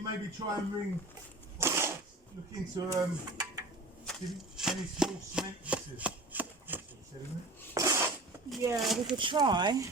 you maybe try and ring, look into any small cement mixes? That's what it said, isn't it? Yeah, we could try.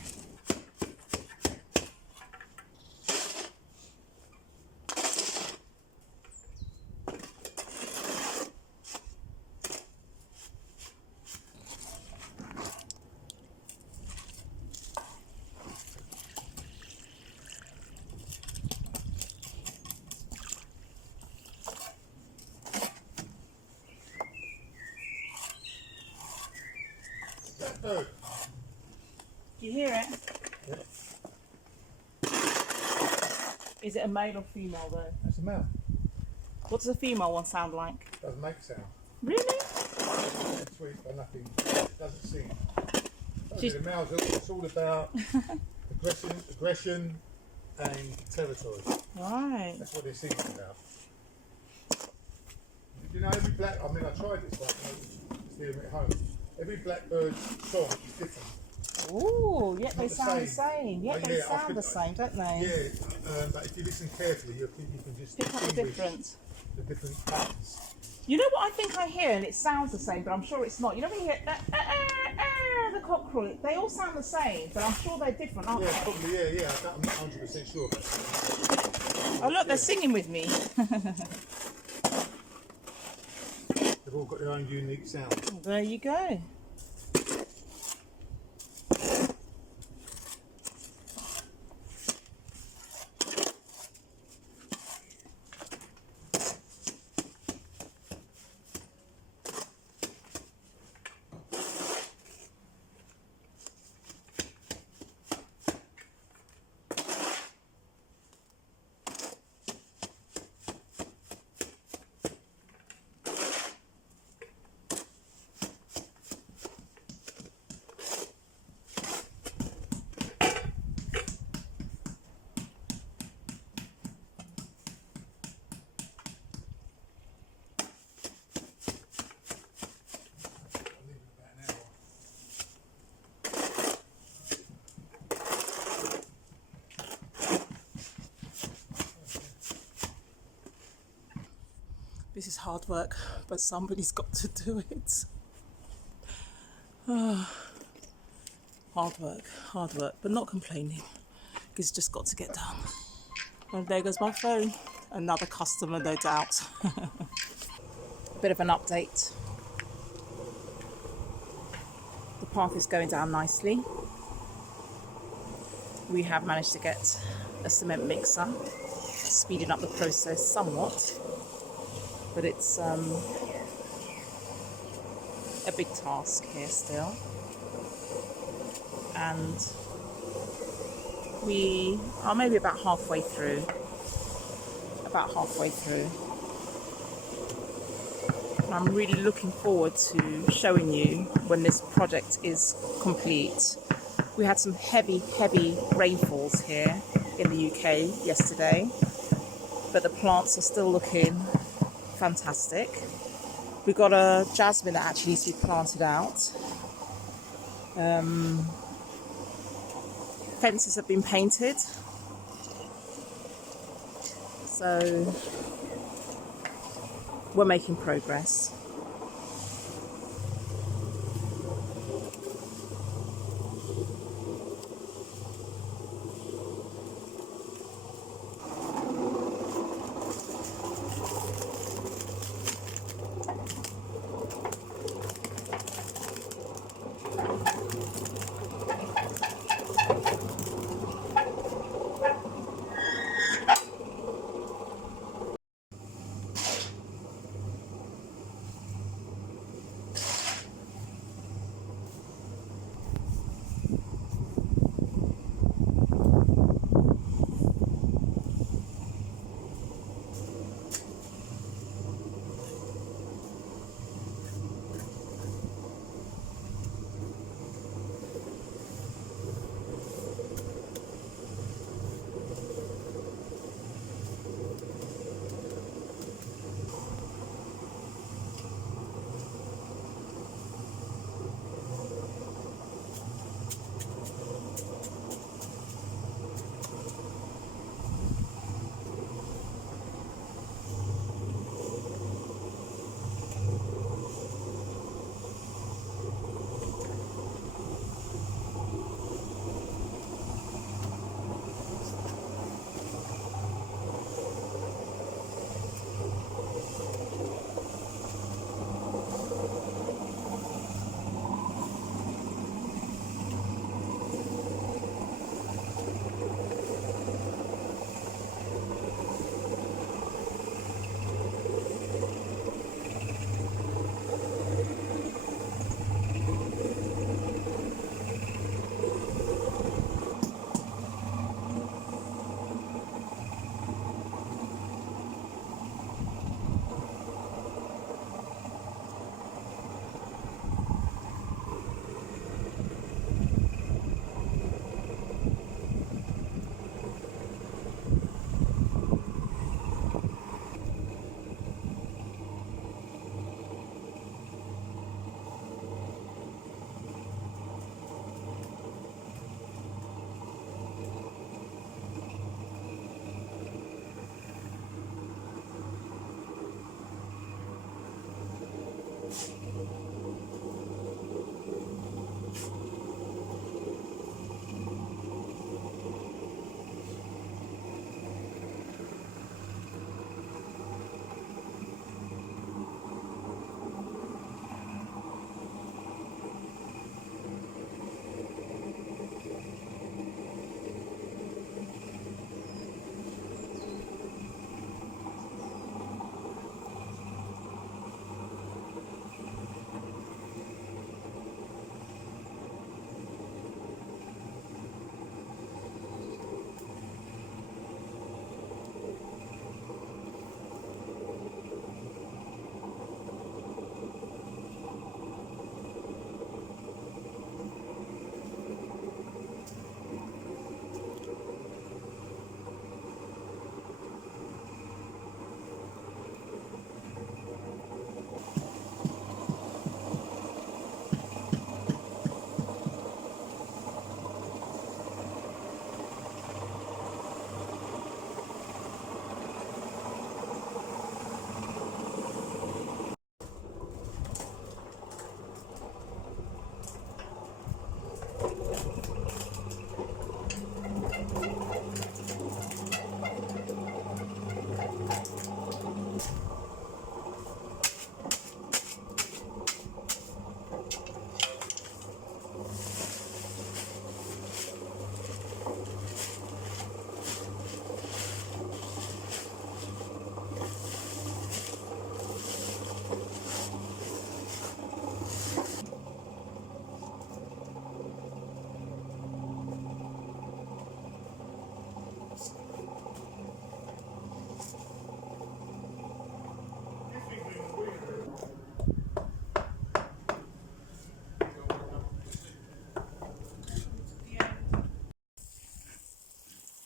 Oh. Do you hear it? Yeah. Is it a male or female though? That's a male. What does a female one sound like? Doesn't make sound. Really? It's sweet, but nothing. It doesn't sing. The males, it's all about aggression and territory. Right. That's what they're singing about. You know, every black, I mean, I tried this one, just here at home. Every blackbird's song is different. Ooh, yet they the sound the same. same. Yet they sound the same, don't they? Yeah, but if you listen carefully, you can just Pick up the difference. the different patterns. You know what I think I hear, and it sounds the same, but I'm sure it's not. You know when you hear the cockerel, they all sound the same, but I'm sure they're different, aren't Yeah, they? probably, yeah. I'm not 100% sure about that. Oh look, they're singing with me. They've all got their own unique sound. There you go. This is hard work, but somebody's got to do it. Hard work, but not complaining. It's just got to get done. And there goes my phone. Another customer, no doubt. A bit of an update. The path is going down nicely. We have managed to get a cement mixer, speeding up the process somewhat. But it's a big task here still, and we are maybe about halfway through. And I'm really looking forward to showing you when this project is complete. We had some heavy rainfalls here in the UK yesterday, but the plants are still looking fantastic. We've got a jasmine that actually needs to be planted out. Fences have been painted. So we're making progress.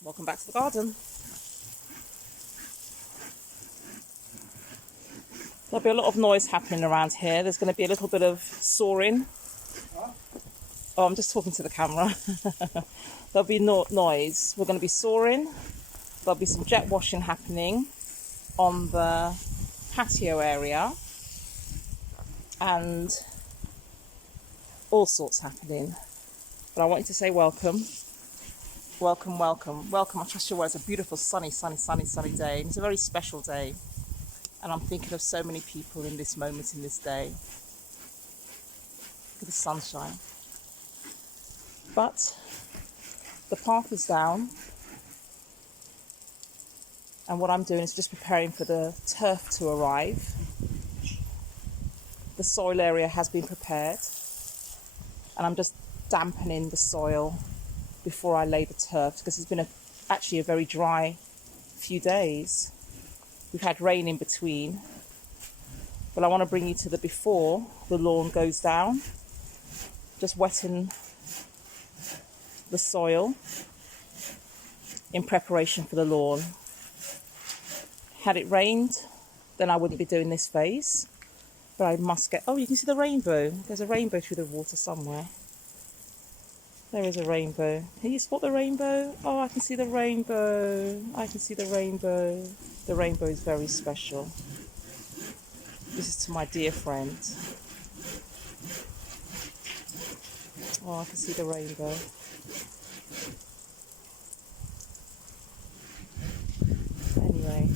Welcome back to the garden. There'll be a lot of noise happening around here. There's going to be a little bit of sawing. Oh, I'm just talking to the camera. There'll be noise. We're going to be sawing. There'll be some jet washing happening on the patio area. And all sorts happening. But I want you to say welcome. Welcome, welcome, welcome. I trust you well. It's a beautiful sunny day. It's a very special day. And I'm thinking of so many people in this moment, in this day. Look at the sunshine. But the path is down. And what I'm doing is just preparing for the turf to arrive. The soil area has been prepared. And I'm just dampening the soil before I lay the turf, because it's been actually a very dry few days. We've had rain in between, but I want to bring you to the before the lawn goes down. Just wetting the soil in preparation for the lawn. Had it rained, then I wouldn't be doing this phase, but I must get... Oh, you can see the rainbow. There's a rainbow through the water somewhere. There is a rainbow. Can you spot the rainbow? Oh, I can see the rainbow. I can see the rainbow. The rainbow is very special. This is to my dear friend. Oh, I can see the rainbow. Anyway,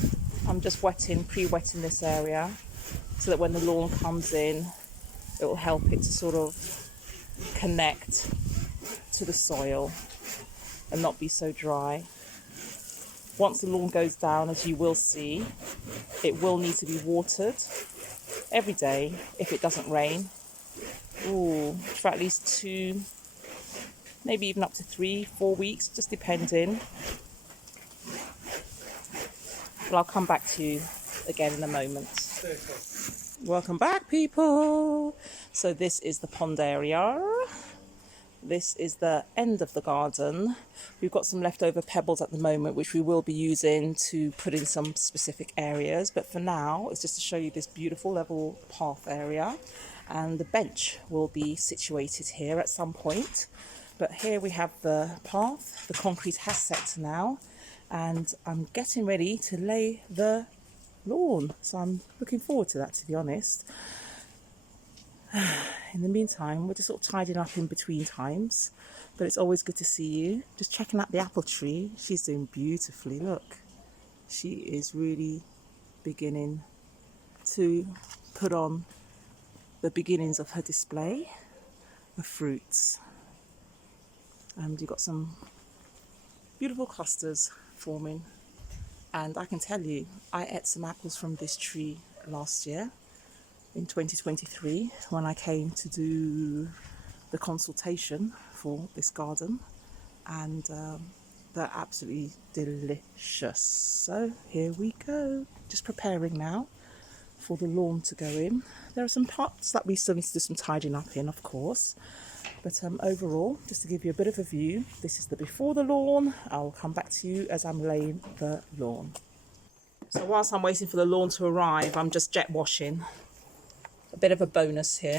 I'm just pre-wetting this area so that when the lawn comes in, it will help it to sort of connect to the soil and not be so dry. Once the lawn goes down, as you will see, it will need to be watered every day if it doesn't rain. For at least 2, maybe even up to 3-4 weeks, just depending. But I'll come back to you again in a moment. Welcome back, people. So this is the pond area. This is the end of the garden. We've got some leftover pebbles at the moment, which we will be using to put in some specific areas. But for now, it's just to show you this beautiful level path area. And the bench will be situated here at some point. But here we have the path. The concrete has set now. And I'm getting ready to lay the lawn. So I'm looking forward to that, to be honest. In the meantime, we're just sort of tidying up in between times, but it's always good to see you. Just checking out the apple tree. She's doing beautifully. Look, she is really beginning to put on the beginnings of her display of fruits. And you've got some beautiful clusters forming. And I can tell you, I ate some apples from this tree last year. In 2023, when I came to do the consultation for this garden, and they're absolutely delicious. So here we go, just preparing now for the lawn to go in. There are some parts that we still need to do some tidying up in, of course, but overall, just to give you a bit of a view, this is the before the lawn. I'll come back to you as I'm laying the lawn. So whilst I'm waiting for the lawn to arrive, I'm just jet washing. A bit of a bonus here.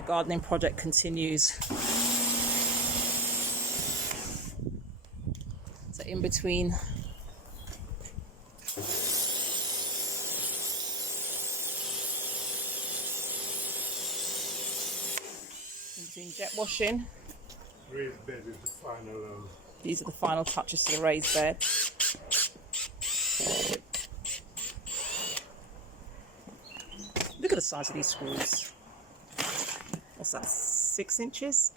The gardening project continues. So in between jet washing. Raised bed is the final. These are the final touches to the raised bed. Look at the size of these screws. What's that, 6 inches?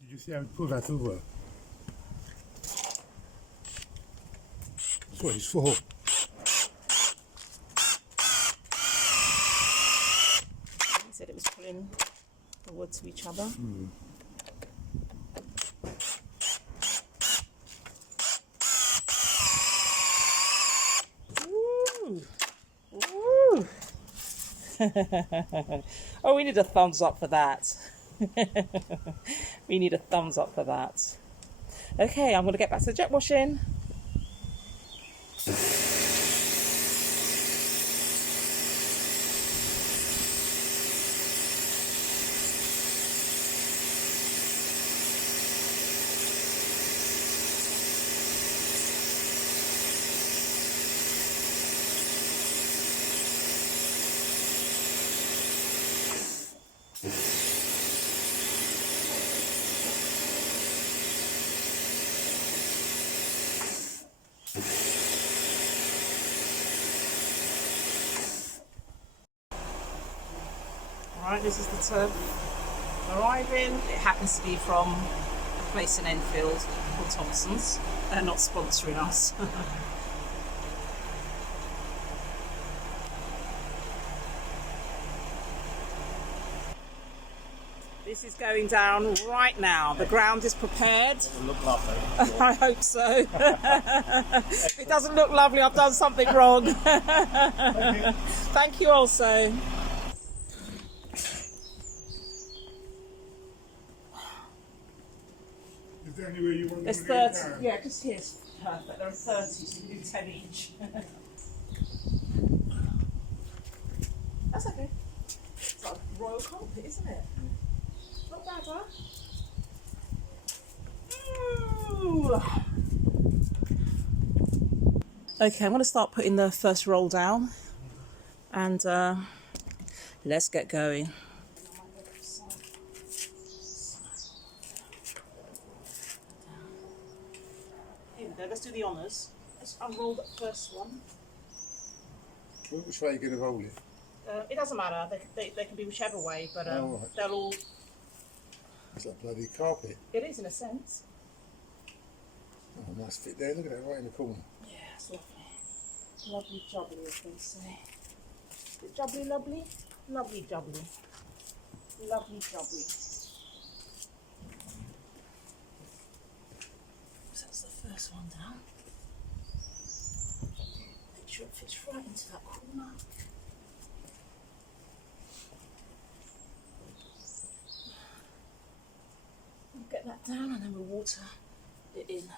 Did you see how he pulled that over? That's what it's for. He said it was pulling the wood to each other. Ooh. Ooh. Oh, we need a thumbs up for that. We need a thumbs up for that. Okay, I'm going to get back to the jet washing. Alright, this is the tub arriving. It happens to be from a place in Enfield called Thompson's. They're not sponsoring us. This is going down right now. The ground is prepared. It'll look lovely. I hope so. If it doesn't look lovely, I've done something wrong. Thank you also. Is there anywhere you want There's to 30. Yeah, just here's perfect. There are 30, so you can do 10 each. That's okay. It's like royal carpet, isn't it? Not bad, huh? Ooh. Okay, I'm going to start putting the first roll down, and let's get going. Here we go, let's do the honours. Let's unroll the first one. Which way are you going to roll it? It doesn't matter, they can be whichever way, but Oh, right. they'll all... It's like bloody carpet. It is in a sense. Oh, nice fit there. Look at that right in the corner. Yeah, it's lovely. Lovely jubbly, as they say. Is it jubbly lovely? Lovely jubbly. Lovely jubbly. So that's the first one down. Make sure it fits right into that corner. We'll get that down and then we'll water it in.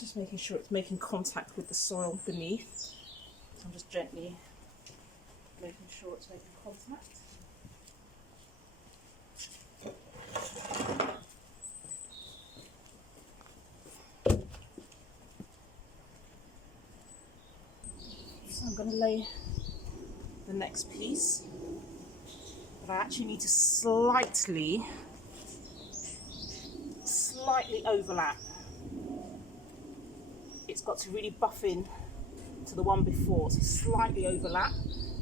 Just making sure it's making contact with the soil beneath. So I'm just gently making sure it's making contact. So I'm going to lay the next piece, but I actually need to slightly overlap. It's got to really buff in to the one before, so slightly overlap,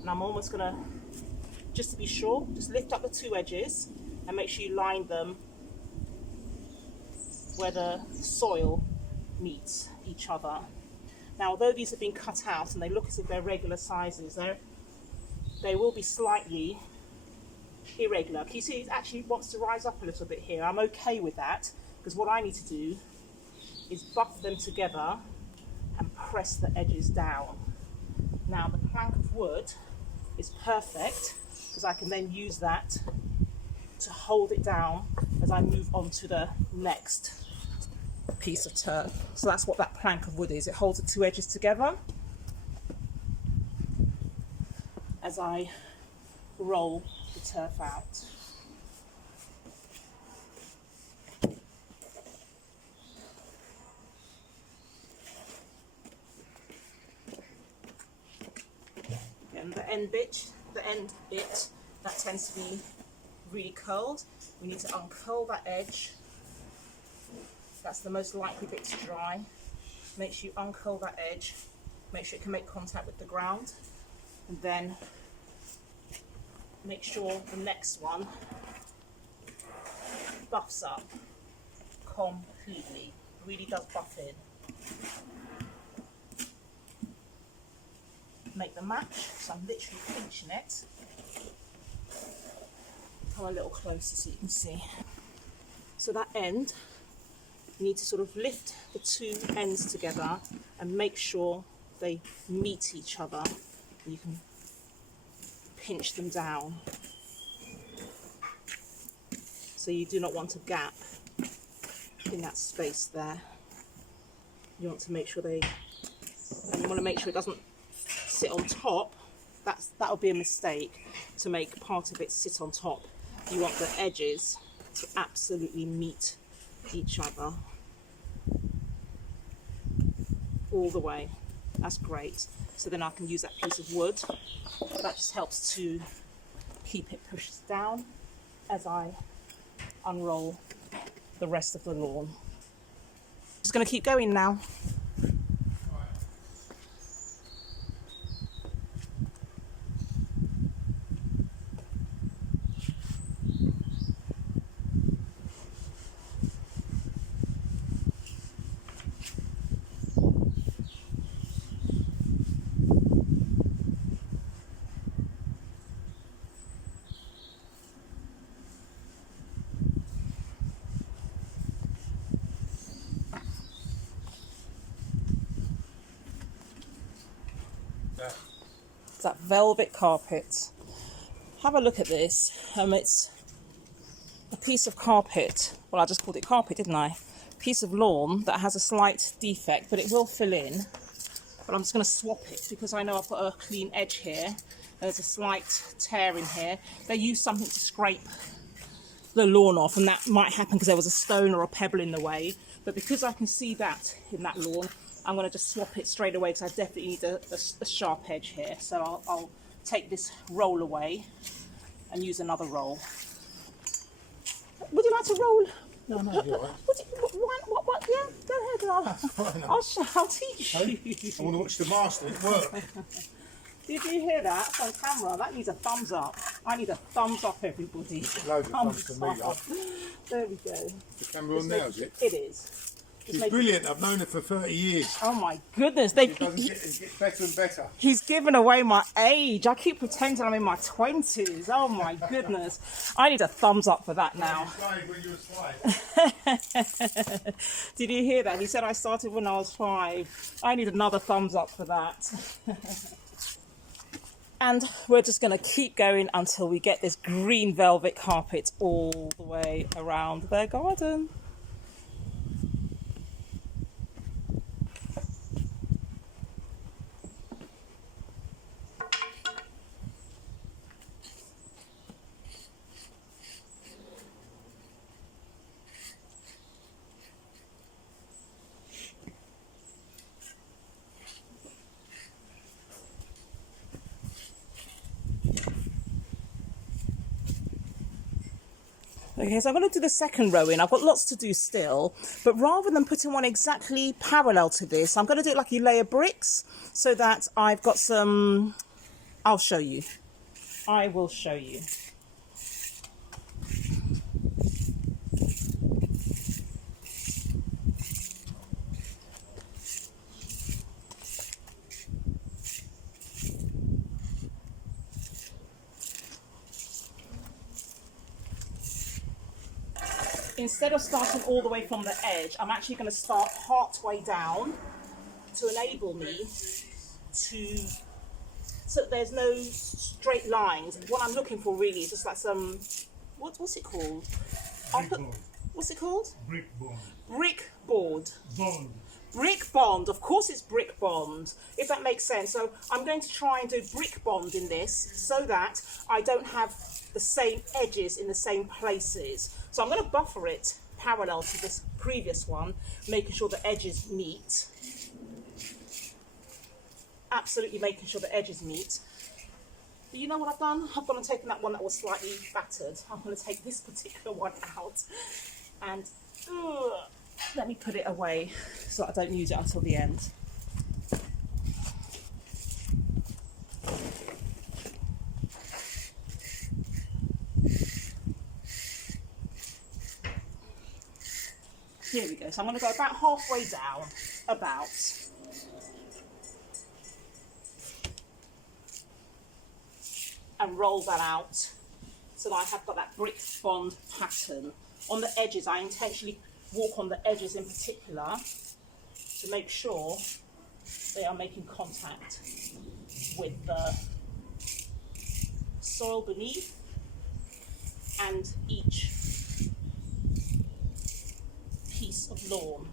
and I'm almost going to, just to be sure, just lift up the two edges and make sure you line them where the soil meets each other. Now, although these have been cut out and they look as if they're regular sizes, they will be slightly irregular. Can you see it actually wants to rise up a little bit here? I'm okay with that, because what I need to do is buff them together and press the edges down. Now, the plank of wood is perfect, because I can then use that to hold it down as I move on to the next piece of turf. So that's what that plank of wood is. It holds the two edges together as I roll the turf out. And the end bit, that tends to be really curled. We need to uncurl that edge. That's the most likely bit to dry. Make sure you uncurl that edge. Make sure it can make contact with the ground. And then make sure the next one buffs up completely. Really does buff in. Make the match, so I'm literally pinching it. Come a little closer so you can see. So that end, you need to sort of lift the two ends together and make sure they meet each other. You can pinch them down. So you do not want a gap in that space there. You want to make sure and you want to make sure it doesn't sit on top. That'll be a mistake, to make part of it sit on top. You want the edges to absolutely meet each other all the way. That's great. So then I can use that piece of wood. That just helps to keep it pushed down as I unroll the rest of the lawn. Just going to keep going now. That velvet carpet. Have a look at this. It's a piece of carpet. Well, I just called it carpet, didn't I? Piece of lawn that has a slight defect, but it will fill in. But I'm just going to swap it because I know I've got a clean edge here. There's a slight tear in here. They used something to scrape the lawn off, and that might happen because there was a stone or a pebble in the way. But because I can see that in that lawn, I'm going to just swap it straight away because I definitely need a sharp edge here. So I'll take this roll away and use another roll. Would you like to roll? No, you're right. What? Yeah, go ahead. I'll teach you. I want to watch the master at work. Did you hear that? It's on camera. That needs a thumbs up. I need a thumbs up, everybody. Loads of thumbs to me up. There we go. The camera on now, is it? It is. She's brilliant. I've known her for 30 years. Oh my goodness. It gets better and better. He's given away my age. I keep pretending I'm in my 20s. Oh my goodness. I need a thumbs up for that now. When you were 5. Did you hear that? He said I started when I was 5. I need another thumbs up for that. And we're just going to keep going until we get this green velvet carpet all the way around their garden. Okay, so I'm going to do the second row in. I've got lots to do still, but rather than putting one exactly parallel to this, I'm going to do it like you layer bricks so that I've got some... I'll show you. I will show you. instead of starting all the way from the edge, I'm actually going to start part way down to enable me to, so there's no straight lines. What I'm looking for really is just like some, what's it called? What's it called? Brick bond. Brick board. Bond. Brick bond, of course it's brick bond, if that makes sense. So I'm going to try and do brick bond in this so that I don't have the same edges in the same places. So I'm going to buffer it parallel to this previous one, making sure the edges meet. Absolutely making sure the edges meet. But you know what I've done? I've gone and taken that one that was slightly battered. I'm going to take this particular one out and let me put it away so that I don't use it until the end. Here we go. So I'm going to go about halfway down, and roll that out so that I have got that brick bond pattern. On the edges, I intentionally walk on the edges in particular to make sure they are making contact with the soil beneath and each piece of lawn.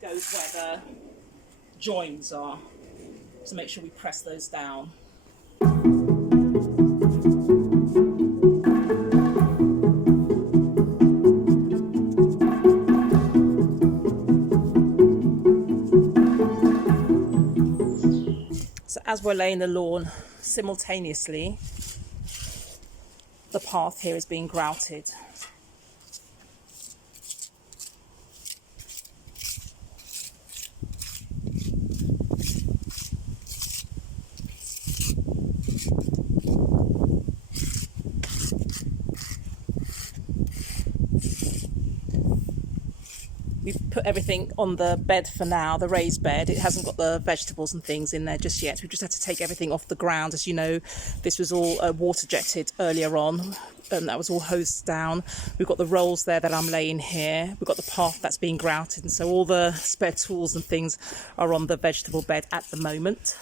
Goes where the joins are, to make sure we press those down. So as we're laying the lawn, simultaneously the path here is being grouted. We've put everything on the bed for now, the raised bed. It hasn't got the vegetables and things in there just yet. We've just had to take everything off the ground. As you know, this was all water jetted earlier on, and that was all hosed down. We've got the rolls there that I'm laying here. We've got the path that's being grouted, and so all the spare tools and things are on the vegetable bed at the moment.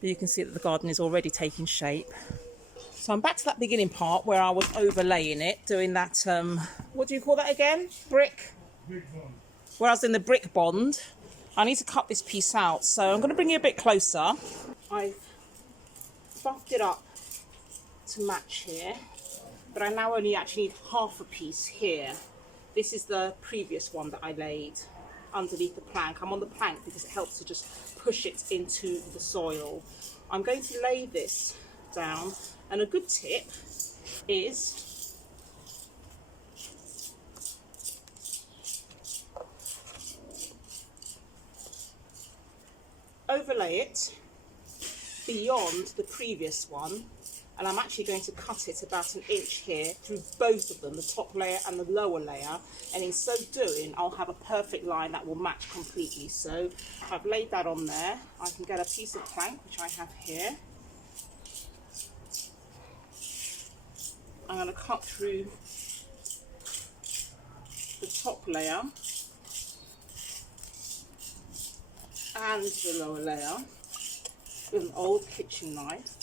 But you can see that the garden is already taking shape. So I'm back to that beginning part where I was overlaying it, doing that, what do you call that again? Brick bond. Where I was doing the brick bond. I need to cut this piece out, so I'm going to bring you a bit closer. I've buffed it up to match here, but I now only actually need half a piece here. This is the previous one that I laid underneath the plank. I'm on the plank because it helps to just push it into the soil. I'm going to lay this down. And a good tip is overlay it beyond the previous one, and I'm actually going to cut it about 1 inch here through both of them, the top layer and the lower layer, and in so doing I'll have a perfect line that will match completely. So I've laid that on there. I can get a piece of plank, which I have here. I'm going to cut through the top layer and the lower layer with an old kitchen knife.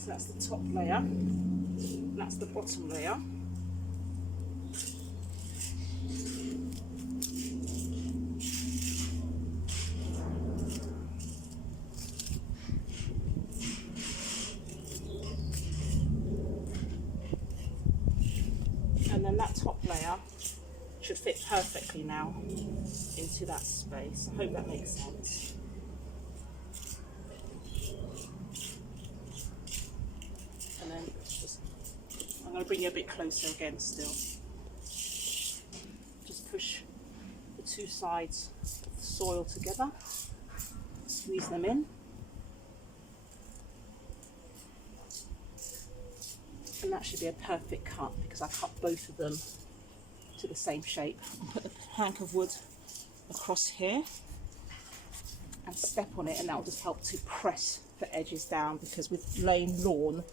So that's the top layer, and that's the bottom layer. And then that top layer should fit perfectly now into that space. I hope that makes sense. And then I'm going to bring you a bit closer again still. Just push the two sides of the soil together, squeeze them in. And that should be a perfect cut because I cut both of them to the same shape. I'll put a plank of wood across here and step on it, and that will just help to press the edges down, because with laying lawn,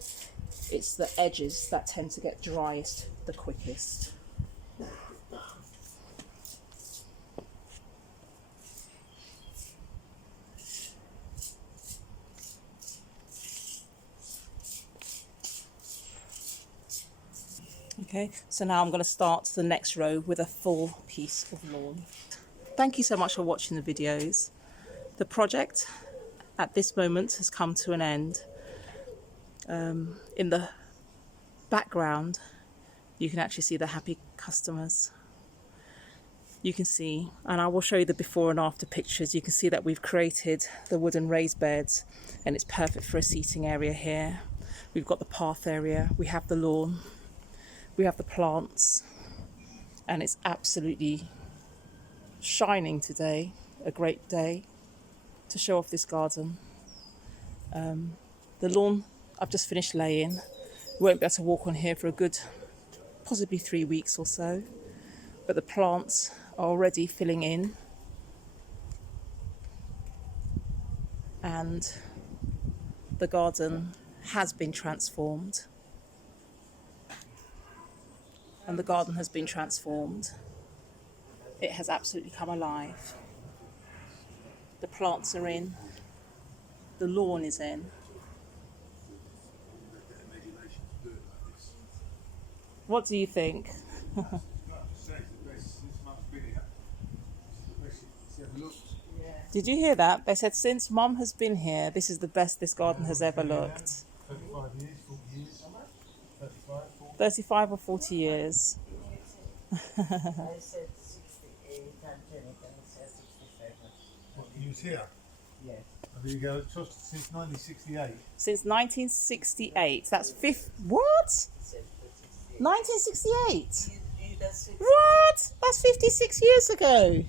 it's the edges that tend to get driest the quickest. Okay, so now I'm going to start the next row with a full piece of lawn. Thank you so much for watching the videos. The project at this moment has come to an end. In the background, you can actually see the happy customers. You can see, and I will show you the before and after pictures, you can see that we've created the wooden raised beds, and it's perfect for a seating area here. We've got the path area, we have the lawn, we have the plants, and it's absolutely shining today. A great day to show off this garden. The lawn I've just finished laying. We won't be able to walk on here for a good possibly 3 weeks or so, but the plants are already filling in, and the garden has been transformed. And the garden has been transformed. It has absolutely come alive. The plants are in. The lawn is in. What do you think? Did you hear that? They said since Mum has been here, this is the best this garden has ever looked. 35 years, 40 years, 35, 40. 35 or 40 years. I said 68 and Jennifer said 67. What, you was here? Yes. There you go, since 1968. Since 1968. That's what? He said 68. 1968? That's 60. What? That's 56 years ago.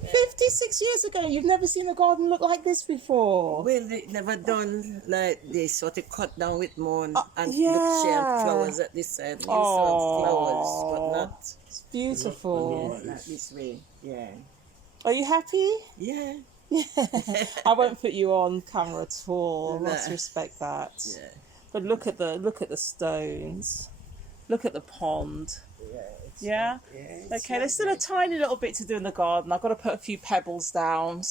56 years ago. You've never seen a garden look like this before. Well, they never done like this, what they cut down with moon and yeah. look, she had flowers at this end. Oh, Flowers, but not, it's beautiful. yeah, not this way. Yeah. Are you happy? Yeah. I won't put you on camera at all. I must Nah. respect that. Yeah. But look at the stones. Look at the pond. Yeah. Yeah. It's Okay, there's still a tiny little bit to do in the garden. I've got to put a few pebbles down,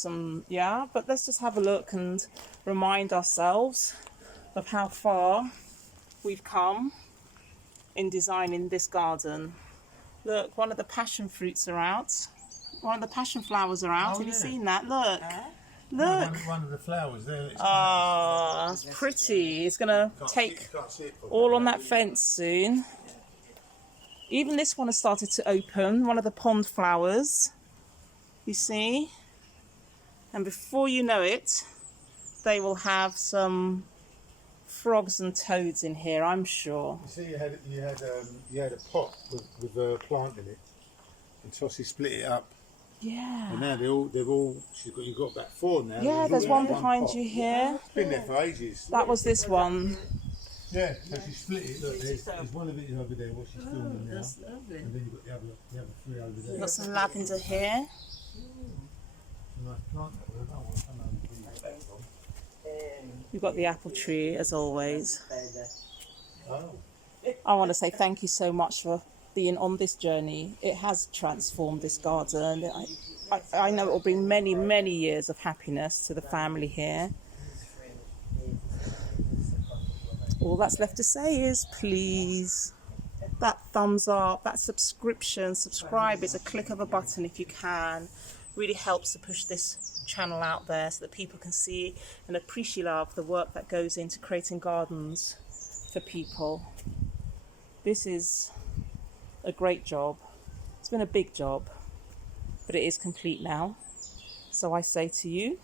but let's just have a look and remind ourselves of how far we've come in designing this garden. Look, one of the passion fruits are out. One of the passion flowers are out. Oh, Have you yeah. seen that? Look. Look. One of the flowers there. Oh, it's pretty. It's going to take Can't see it from all on that fence soon. Even this one has started to open, one of the pond flowers, you see. And before you know it, they will have some frogs and toads in here, I'm sure. You see, you had a pot with a plant in it, and Tossie split it up. Yeah. And now you've got about 4 now. Yeah, there's all one in behind pot. you here. It's been there for ages. That was this one. Yeah, so she split it. Look, there's one of it over there, what she's doing now. That's lovely. And then you've got the other 3 over there. We've got some lavender here. It's a nice plant. I don't know where you get that from. We've got the apple tree, as always. Oh. I want to say thank you so much for being on this journey. It has transformed this garden. I know it will bring many, many years of happiness to the family here. all that's left to say is please, that thumbs up, that subscribe is a click of a button if you can. Really helps to push this channel out there so that people can see and appreciate the work that goes into creating gardens for people. This is a great job. It's been a big job, but it is complete now. So I say to you,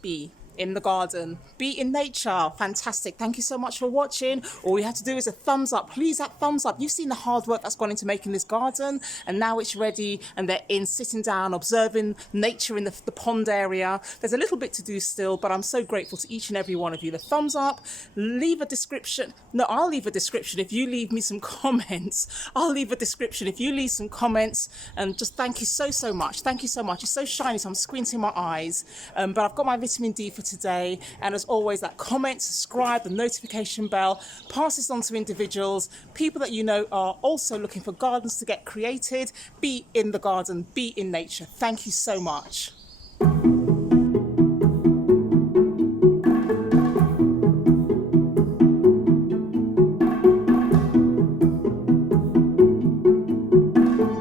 be in the garden, be in nature. Fantastic. Thank you so much for watching. All you have to do is a thumbs up. Please, that thumbs up. You've seen the hard work that's gone into making this garden, and now it's ready and they're in, sitting down, observing nature in the pond area. There's a little bit to do still, but I'm so grateful to each and every one of you. The thumbs up, leave a description. No, I'll leave a description if you leave me some comments. I'll leave a description if you leave some comments, and just thank you so much. Thank you so much. It's so shiny, so I'm squinting my eyes, but I've got my vitamin D for today, and as always, that comment, subscribe, the notification bell, pass this on to individuals, people that you know are also looking for gardens to get created. Be in the garden, be in nature. Thank you so much.